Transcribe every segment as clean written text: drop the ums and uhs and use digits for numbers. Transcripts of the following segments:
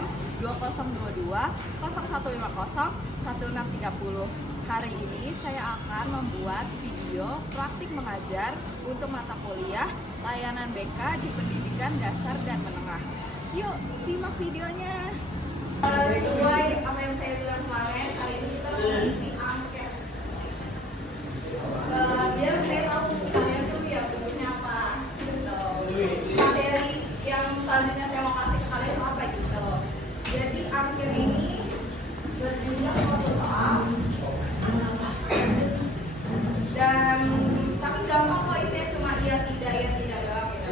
DM 2022 0150 1630. Hari ini saya akan membuat video praktik mengajar untuk mata kuliah layanan BK di pendidikan dasar dan menengah. Yuk simak videonya. Sesuai apa yang saya bilang kemarin, kali ini kita mengisi angket. Biar saya tahu kalian tuh ya bentuknya apa gitu. Materi yang selanjutnya saya mau kasih ke kalian itu apa gitu. Jadi angket ini berjumlah 20 soal dan tapi gampang kok, itu cuma iya tidak doang gitu.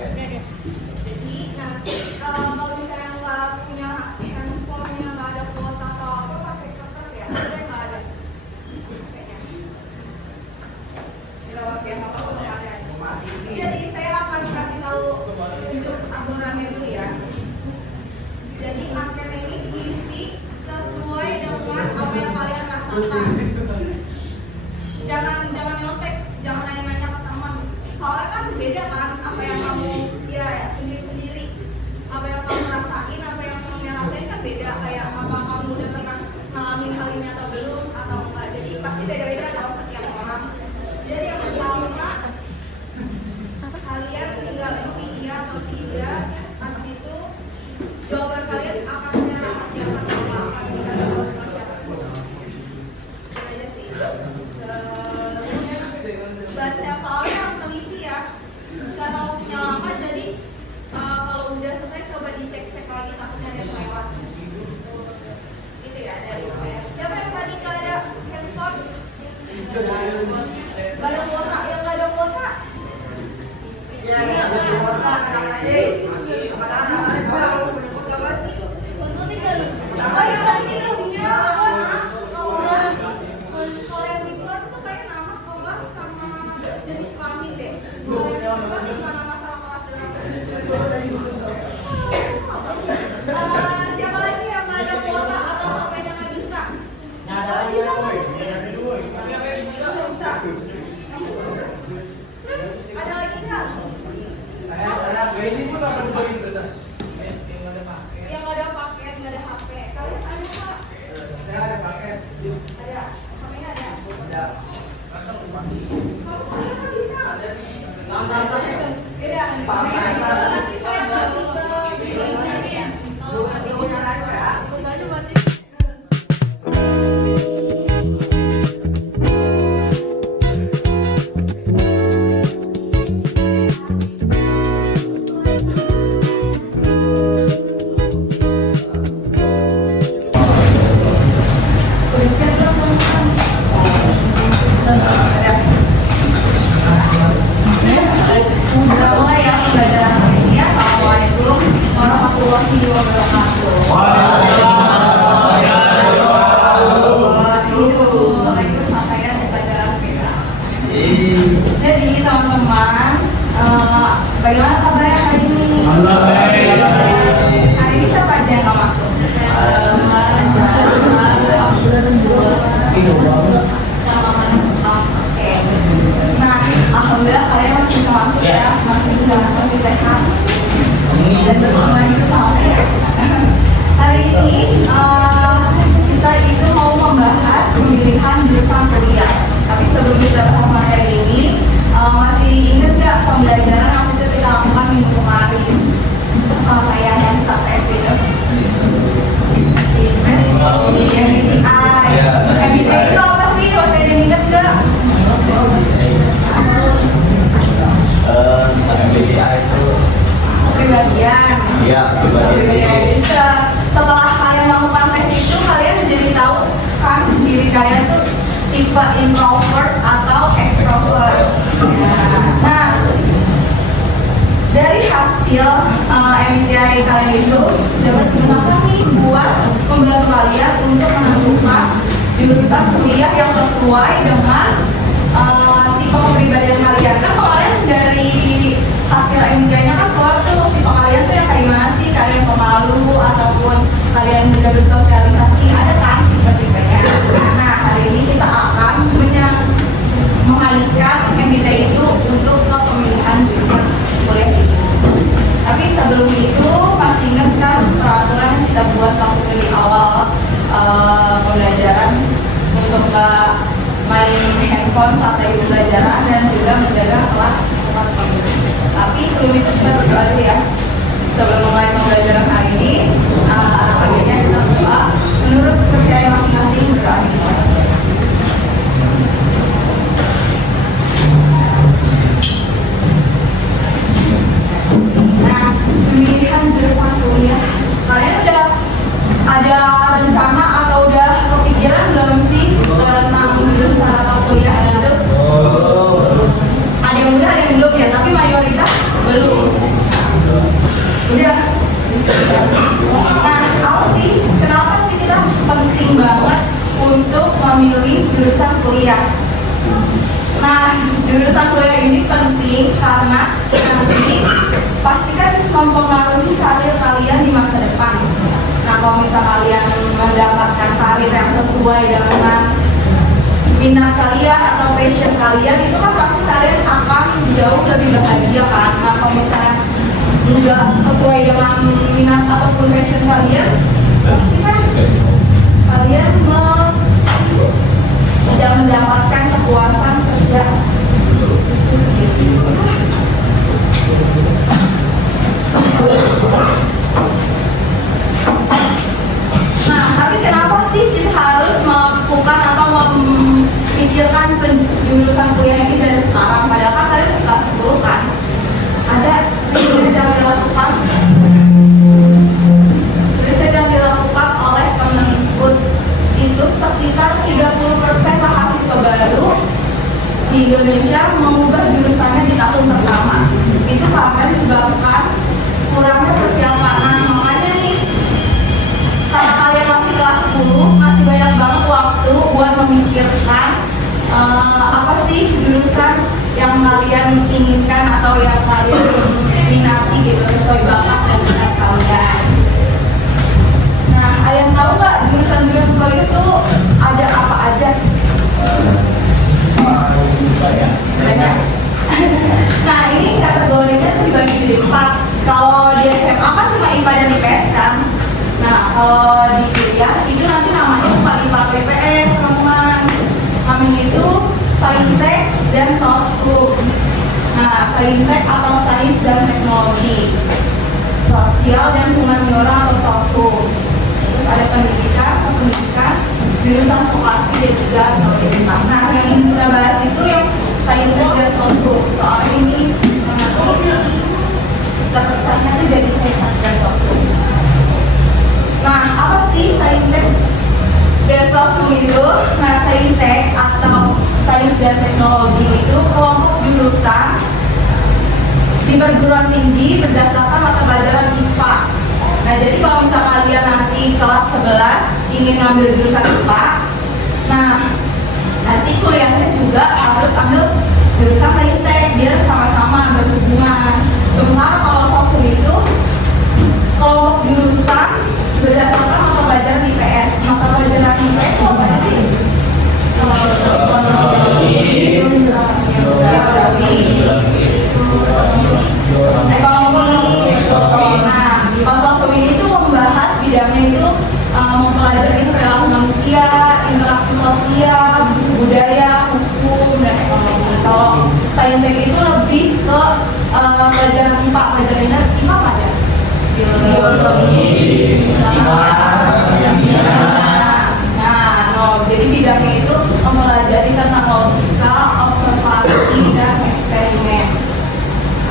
Jadi nanti kalau misalnya nggak punya handphone yang nggak ada kuota atau apa, pakai kertas ya, ada yang nggak ada kayaknya lewat ya apa pun ada. Jadi saya akan kasih tahu untuk aturannya dulu ya. Jadi angket ini diisi sesuai dengan apa yang kalian rasakan. Jangan nyontek, jangan nanya-nanya ke teman. Soalnya kan beda kan apa yang kamu ya sendiri-sendiri. Apa yang kamu rasain, apa yang temennya rasain kan beda. Kayak apa kamu udah pernah ngalamin hal ini atau belum atau enggak. Jadi pasti beda-beda dalam setiap orang. Jadi yang pertama, kalian tinggal isi iya atau tidak. Habis itu jawaban kalian akan menyerang siapa sama akan dikasih tahu sama siapa. Itu aja sih. Baca soalnya yang teliti ya, nggak mau punya lama. Jadi kalau udah selesai coba dicek lagi, takutnya ada yang lewat. Itu ya dari saya. Siapa yang tadi nggak ada handphone? Nggak ada kuota, yang nggak ada kuota? Ya, ada kuota. Oh ya, tadi isinya kalau yang di luar tuh kayak nama kelas sama jenis kelamin deh. Kalau yang di kelas cuma nama masalah kelas dan siapa lagi yang nggak ada kuota atau HP-nya nggak bisa? Nggak bisa kan? Nggak bisa. Terus ada lagi nggak? Ini pun akan bagi kertas. Yang nggak ada paket, nggak ada HP. Kalian ada nggak? Saya ada paket. Ada. HP-nya ada. Ada. Kalau kalian nggak bisa. Beda. Nanti saya kasih ke videonya ya. Kalau nanti udah mulai ya pembelajaran hari ini ya. Assalamualaikum warahmatullahi wabarakatuh. Waalaikumsalam saya pembelajaran BK. Jadi teman-teman, bagaimana kabarnya hari ini? Hari ini siapa aja yang nggak masuk? Oke. Nah, alhamdulillah kalian masih bisa masuk ya, masih sehat dan berkembang itu sama saya. Hari ini kita itu mau membahas pemilihan jurusan kuliah. Tapi sebelum kita bahas materi ini, masih ingat nggak pembelajaran yang itu kita lakukan minggu kemarin sama saya yang tak saya itu? MBTI itu apa sih? Kalau saya ingat nggak? MBTI itu Kepribadian. Iya, kepribadian. Setelah kalian melakukan tes itu, kalian menjadi tahu kan diri kalian tuh tipe introvert atau extrovert. Nah, dari hasil MBTI kalian itu dapat digunakan nih buat membantu kalian untuk menentukan jurusan kuliah yang sesuai dengan tipe kepribadian kalian. Kan kemarin dari hasil MBTI-nya kan keluar tuh tipe kalian tuh yang kayak gimana sih? Kalian pemalu ataupun kalian mudah bersosialisasi, ada kan tipe-tipenya. Nah, hari ini kita akan mengaitkan MBTI itu untuk ke pemilihan jurusan kuliah ini. Tapi sebelum itu masih ingat kan peraturan yang kita buat Lalu ya, sebelum mulai pembelajaran hari ini, akhirnya kita coba menurut kepercayaan masing-masing berdoa. Nah, pemilihan jurusan kuliah, kalian udah ada rencana atau udah kepikiran belum sih tentang jurusan atau kuliah gitu? Ada yang udah, ada yang belum ya, tapi mayoritas belum. Udah. Nah, apa sih? Kenapa sih kita penting banget untuk memilih jurusan kuliah? Nah, jurusan kuliah ini penting karena nanti pastikan mempengaruhi karir kalian di masa depan. Nah, kalau misal kalian mendapatkan karir yang sesuai dengan minat kalian atau passion kalian, itu kan pasti kalian akan jauh lebih bahagia kan. Nah, kalau misalnya nggak sesuai dengan minat ataupun passion kalian, pasti kan kalian tidak mendapatkan kepuasan kerja itu sendiri. Nah, tapi kenapa sih kita harus melakukan atau memikirkan jurusan kuliah ini dari sekarang? Padahal kan kalian suka 10 kan? Ada riset yang dilakukan oleh Kemendikbud, itu sekitar 30% mahasiswa baru di Indonesia mengubah jurusannya di tahun pertama. Itu karena disebabkan kurangnya persiapan. Nah, makanya nih, karena kalian masih kelas 10, masih banyak banget waktu buat memikirkan apa sih jurusan yang kalian inginkan atau yang kalian minati gitu, sesuai bakat dan minat kalian. Nah, ada yang tahu nggak jurusan-jurusan kuliah itu ada apa aja? Banyak. Nah, ini kategorinya tuh dibagi jadi 4. Kalau di SMA kan cuma IPA dan IPS kan. Nah, kalau di kuliah itu nanti namanya bukan IPA PPS, teman-teman. Namanya itu Saintek dan Soskum. Nah, Saintek atau Sains dan Teknologi, Sosial dan Humaniora atau Soskum. Terus ada pendidikan, jurusan vokasi dan juga teknologi. Nah, yang ingin kita bahas itu yang Saintek dan Soskum. Soalnya ini terpecahnya itu jadi Saintek dan Soskum. Nah, apa sih Saintek dan Soskum itu? Nah, Saintek atau Sains dan Teknologi itu kelompok jurusan di perguruan tinggi berdasarkan mata pelajaran IPA. Nah, jadi kalau misal kalian nanti kelas 11 ingin ngambil jurusan IPA, nah nanti kuliahnya juga harus ambil jurusan Saintek biar sama-sama berhubungan. Sementara kalau Soskum itu kelompok jurusan berdasarkan mata pelajaran IPS. Mata pelajaran IPS itu apa sih? Ekonomi. Nah, kalau Soskum ini tuh membahas bidangnya itu mempelajari perilaku manusia, interaksi sosial, budaya, hukum, dan ekonomi. Kalau Saintek itu lebih ke pelajaran IPA, pelajaran IPA apa ya? Biologi, jadi bidangnya itu mempelajari tentang logika, observasi, dan eksperimen.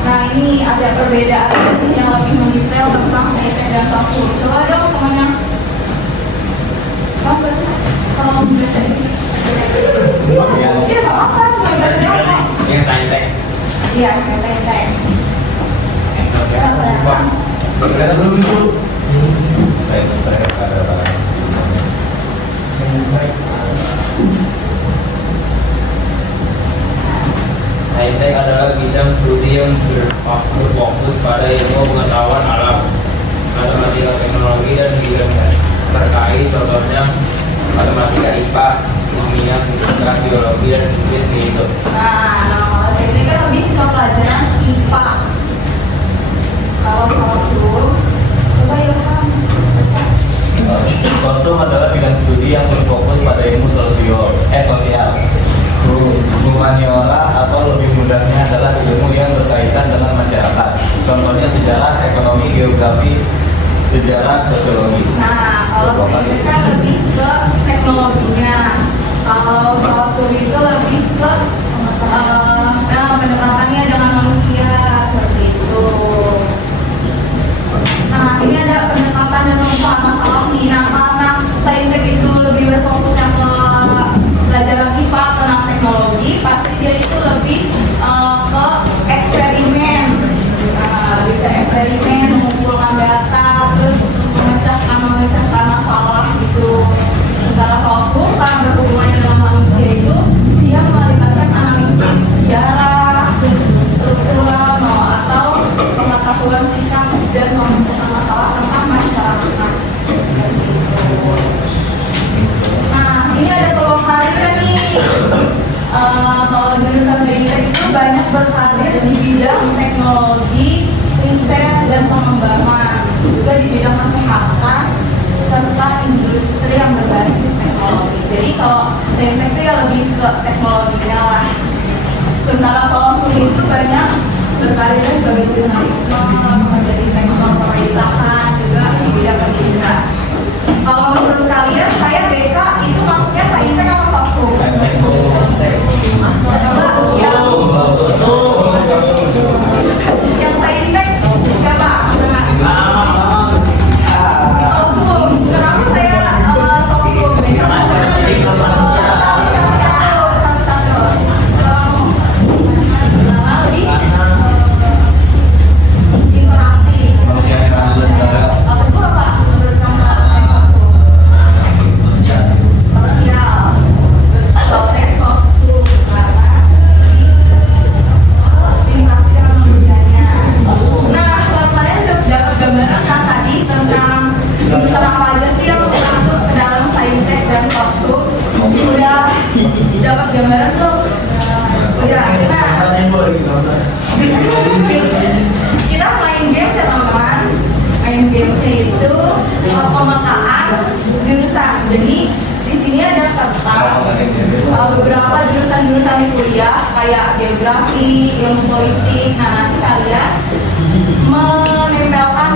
Nah, ini ada perbedaan yang lebih mendetail tentang Saintek dan Soskum. Coba dong temannya. Kalau membaca ini. Iya, nggak apa-apa, cuma bacanya apa? Yang Saintek. Iya, yang Saintek. Berkata dulu itu. Saintek ada. Saintek adalah bidang studi yang berfokus pada ilmu pengetahuan alam, matematika, teknologi, dan bidang terkait, contohnya matematika, IPA, kimia, fisika, biologi, dan Inggris gitu. Nah, kalau Saintek kan lebih ke pelajaran IPA. Kalau Soskum, coba Ilham. Sosum adalah bidang studi yang berfokus pada ilmu sosial, humaniora atau lebih mudahnya adalah ilmu yang berkaitan dengan masyarakat. Contohnya sejarah, ekonomi, geografi, sejarah, sosiologi. Nah, kalau saintek kan lebih ke teknologinya. Kalau sosum itu lebih ke pendekatannya dengan manusia seperti itu. Nah, ini ada pendekatan dengan masalah nih. Nah, karena saintek itu lebih berfokusnya ke pelajaran IPA tentang teknologi, pasti dia itu lebih ke eksperimen. Bisa eksperimen, mengumpulkan data, terus memecahkan masalah gitu. Sementara sosum karena berhubungannya dengan manusia itu dia melibatkan analisis sejarah, struktural, atau pengetahuan sikap dan memecahkan masalah tentang masyarakat. Nah, ini ada peluang karir nih. Kalau jurusan saintek itu banyak berkarir di bidang teknologi, riset dan pengembangan, juga di bidang kesehatan serta industri yang berbasis teknologi. Jadi kalau saintek itu ya lebih ke teknologinya lah. Sementara sosum itu banyak berkarir sebagai jurnalisme, bekerja di sektor pemerintahan, juga di bidang pendidikan. Kalau menurut kalian, saya BK itu maksudnya saintek apa sosum? Yang saintek siapa? Sosum. Kenapa saya sosum? Interaksi. Manusia yang adil dan beradab. Itu apa menurut kamu sosum? Sosial. Betul, sosum karena interaksi dengan manusianya. Nah, kalau kalian dapat gambaran kan tadi tentang jurusan apa aja sih yang masuk ke dalam saintek dan sosum? Udah dapat gambaran tuh? Udah, kita main games ya teman-teman. Main gamesnya itu pemetaan jurusan. Jadi di sini ada kertas beberapa jurusan-jurusan di kuliah kayak geografi, ilmu politik. Nah, nanti kalian menempelkan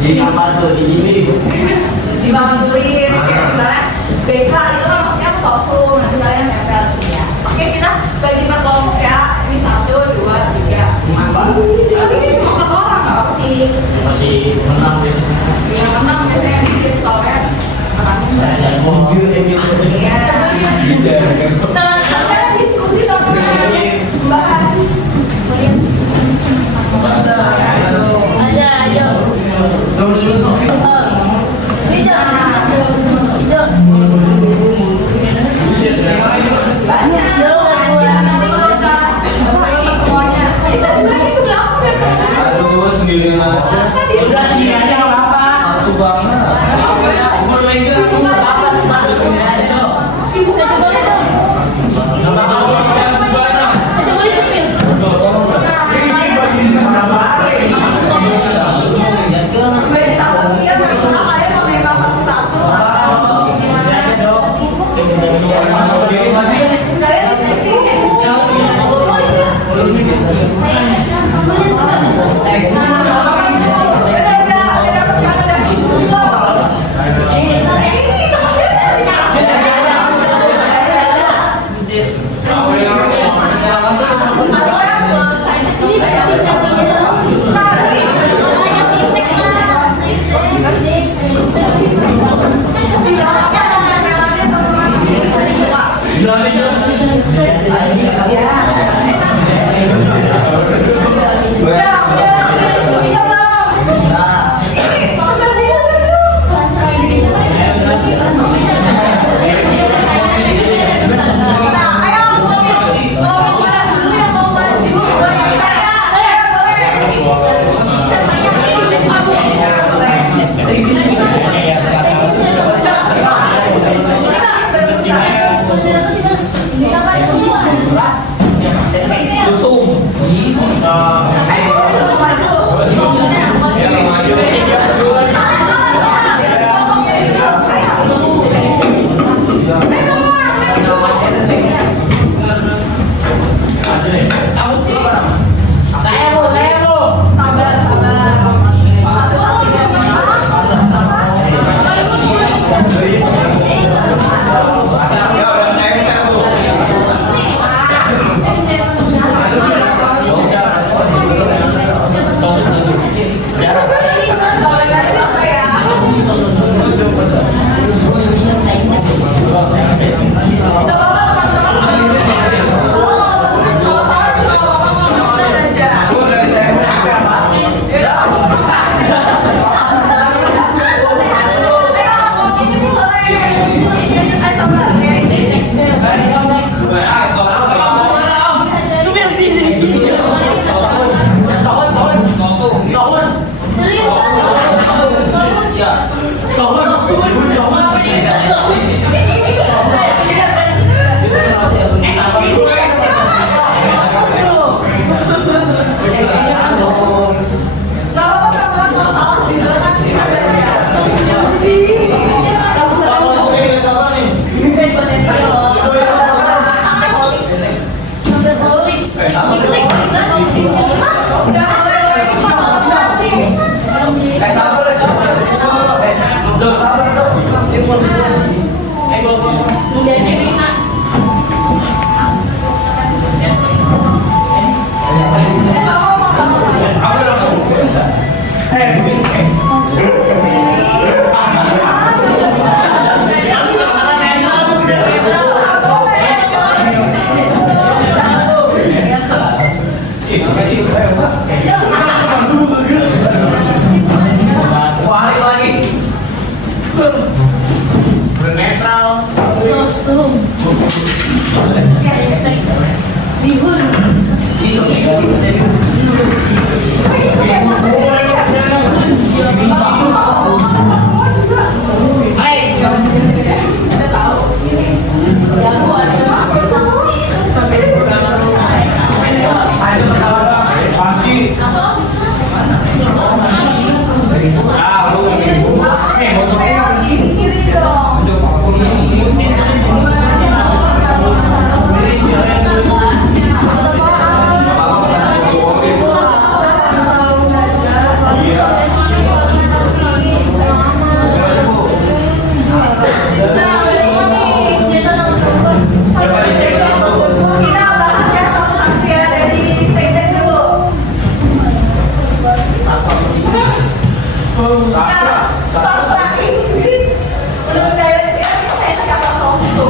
di apa tuh? di bawah tulis kayak misalnya BK itu kan maksudnya sosum. Nanti kalian nempel di sini ya. Oke, kita bagi per kelompok ya. Ini 1, 2, 3, 4. Tapi ini cuma 4 orang nggak apa sih? Masih menang di sini. Yang menang biasanya yang dikit soalnya nah, sekarang diskusi teman-teman membahas banyak nanti kalau bisa semuanya bisa dibagi ke belakang biasanya Aduh, sendirian aja. kan di Langsung banget. Nah, Netral. Kita bahas ya satu-satu ya dari sekten dulu. Sastra Inggris. Menurut kalian saya kata sosum.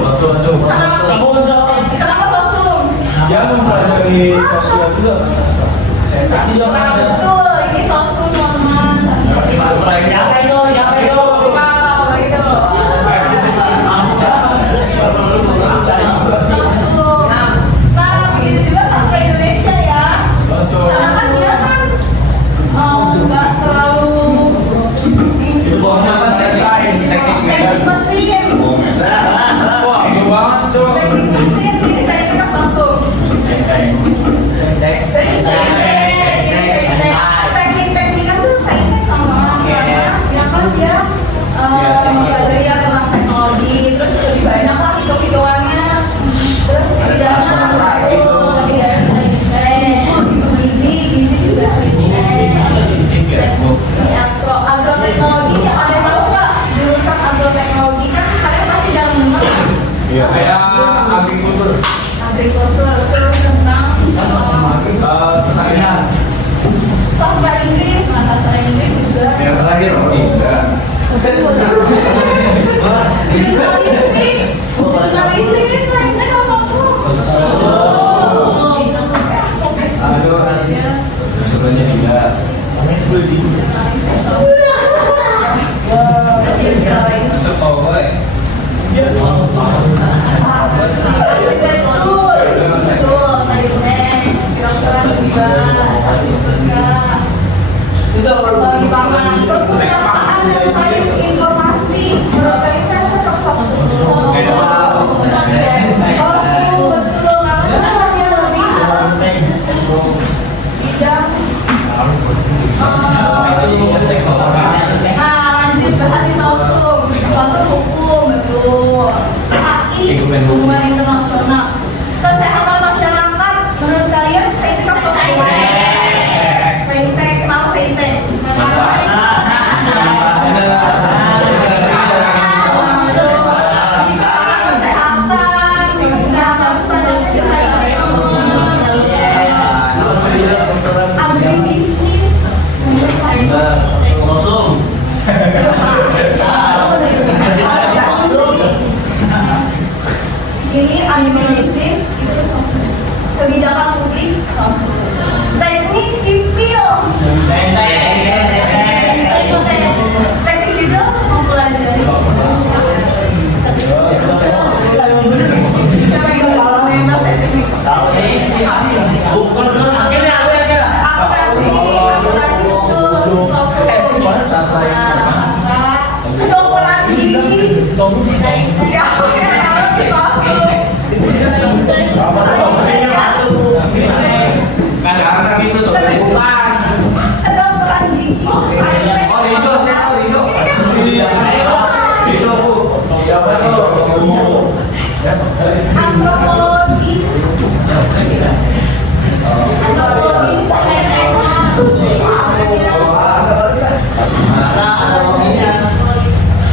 Kenapa sosum? Dia mempelajari sosial juga kan sastra. Saya tadi dong ada. Betul, ini sosum teman-teman. Siapa itu? Siapa itu? Apa itu? Sosum. Nah, begitu juga sastra Indonesia ya. Karena kan dia kan nggak terlalu Itu bawahnya apa? Sains, teknik teknik mesin. Wah, itu banget tuh. Teknik mesin ini saya kira sosum. Teknik-teknikan tuh saya sama karena ya kan dia mempelajari tentang teknologi, terus lebih banyak lah hitung-hitungannya, terus bidangnya gizi juga agroteknologi. Kalian tahu nggak jurusan agroteknologi kan kalian pasti dalam dengar Iya, kayak agrikultur. agrikultur terus tentang Persaingan. sastra Inggris, nah sastra Inggris juga. Yang terakhir, oh iya. Jurnalistik ini saya kalau Aduh, sebenarnya tidak. Oh, boy. Perpustakaan dan sains informasi Indonesia tetap betul karena dia lebih bidang lanjut bahas di sosum hukum betul HI hubungan internasional kesehatan masyarakat menurut kalian saya itu apa fintech kenapa fintech agribisnis ini agribisnis itu sosum. Kebijakan publik sosum. Teknik sipil teknik sipil mempelajari akuntansi betul kedokteran gigi siapa yang harus dipasung Karena itu tuh bukan. kedokteran gigi Oh, Rido, saya tahu Rido. Itu siapa tuh? antropologi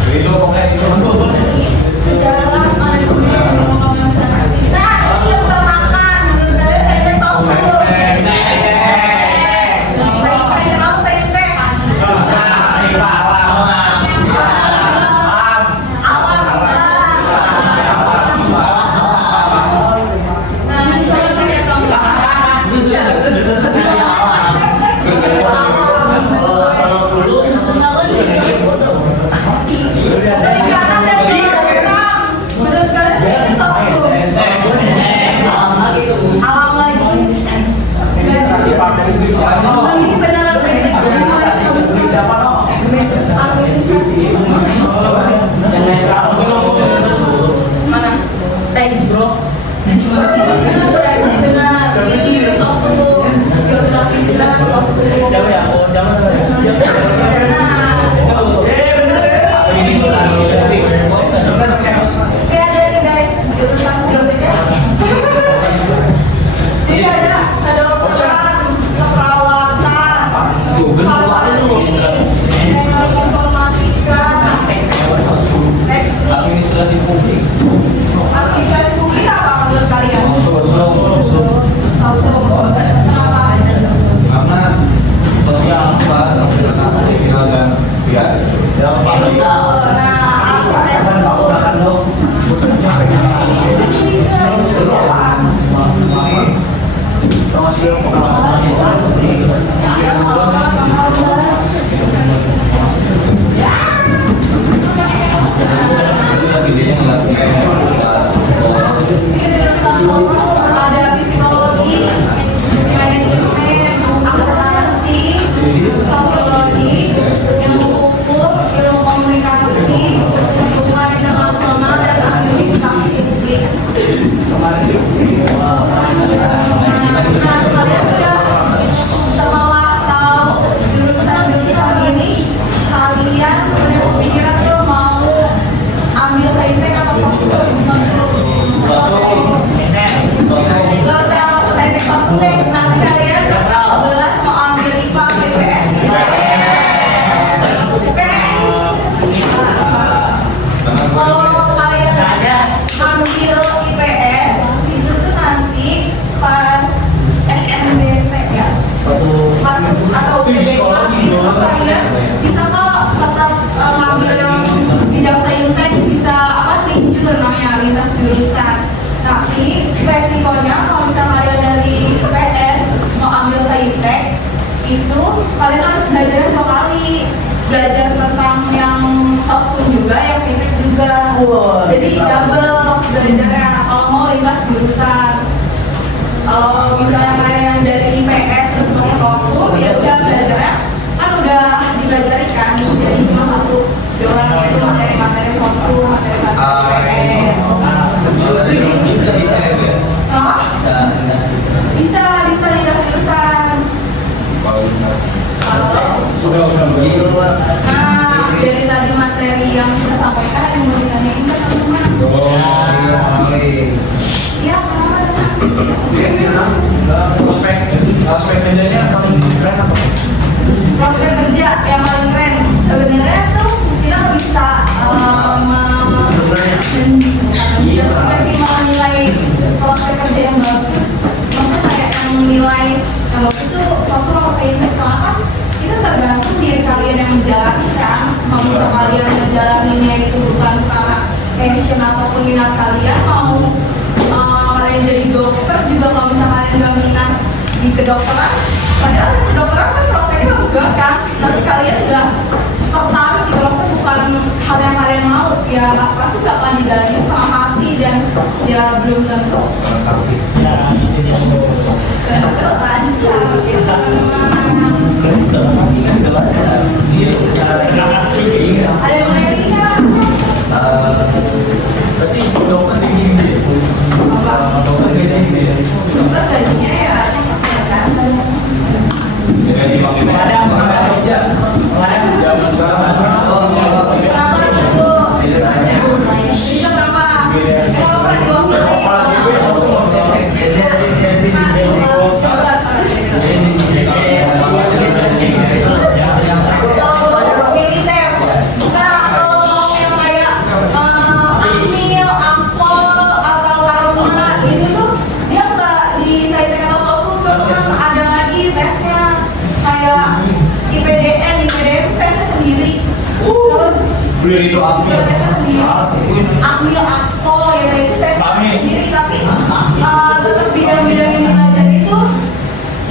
Itu pokoknya itu. sejarah manajemen nah ini yang termakan menurut saya sosum kenapa saintek awam nah itu kayak jadi double belajarnya kalau mau lintas jurusan. Kalau misalnya kalian yang dari IPS terus mau sosum ya udah belajarnya kan udah dipelajari kan, jadi cuma satu doang itu materi-materi sosum, materi-materi IPS. Bisa lintas jurusan. Nah, dari tadi materi yang kita sampaikan yang mau ditanyain kan teman-teman. Iya, Prospek kerjanya keren apa? prospek kerja yang paling keren sebenarnya tuh kita bisa menilai prospek kerja yang bagus. Maksudnya kayak yang menilai yang bagus itu sosok atau saintek, soalnya kan itu tergantung diri kalian yang menjalani kan. Kalau misalnya kalian menjalaninya itu bukan karena passion ataupun minat kalian, mau kalian jadi dokter juga kalau misalnya kalian nggak minat di kedokteran, padahal kedokteran kan prakteknya bagus banget kan, tapi kalian nggak tertarik gitu, maksudnya bukan hal yang kalian mau, ya pasti nggak akan dijalani setengah hati dan ya belum tentu betul lancar gitu. Ada yang mau nanya nggak? Berarti dokter tinggi. Dokter gajinya ya Beli itu ambil. Ambil akpol ya itu tes sendiri, tapi tetap bidang-bidang yang belajar itu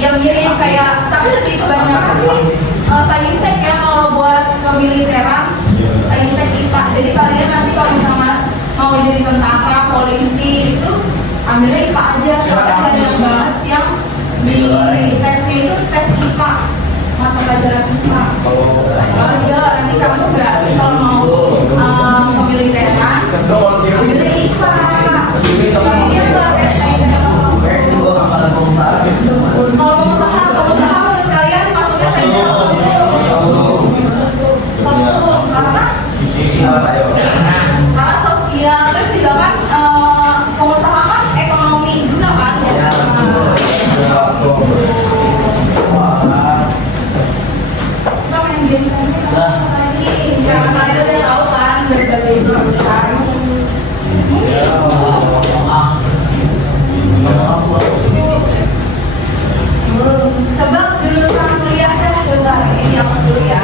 yang mirip kayak, tapi lebih kebanyakan sih saintek ya kalau buat kemiliteran, saintek IPA. Jadi kalian nanti kalau misalnya mau jadi tentara, polisi itu ambilnya IPA aja, soalnya banyak banget yang di tesnya itu tes IPA, mata pelajaran IPA. Kalau dia nanti kamu berarti kalau mau pemiliteran ambilnya IPA. Ini buat kalau pengusaha menurut kalian maksudnya saya karena sosial, terus juga kan pengusaha kan ekonomi juga kan ya. Yang biasanya karena kalian udah tahu kan berbagai jurusan. Tebak jurusan kuliahnya coba ini apa dulu ya?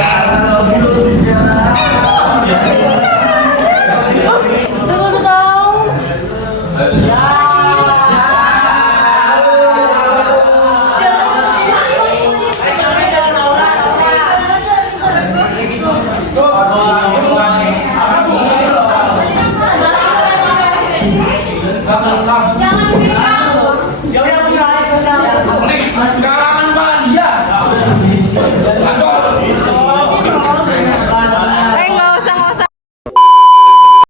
Kalau gitu sejarah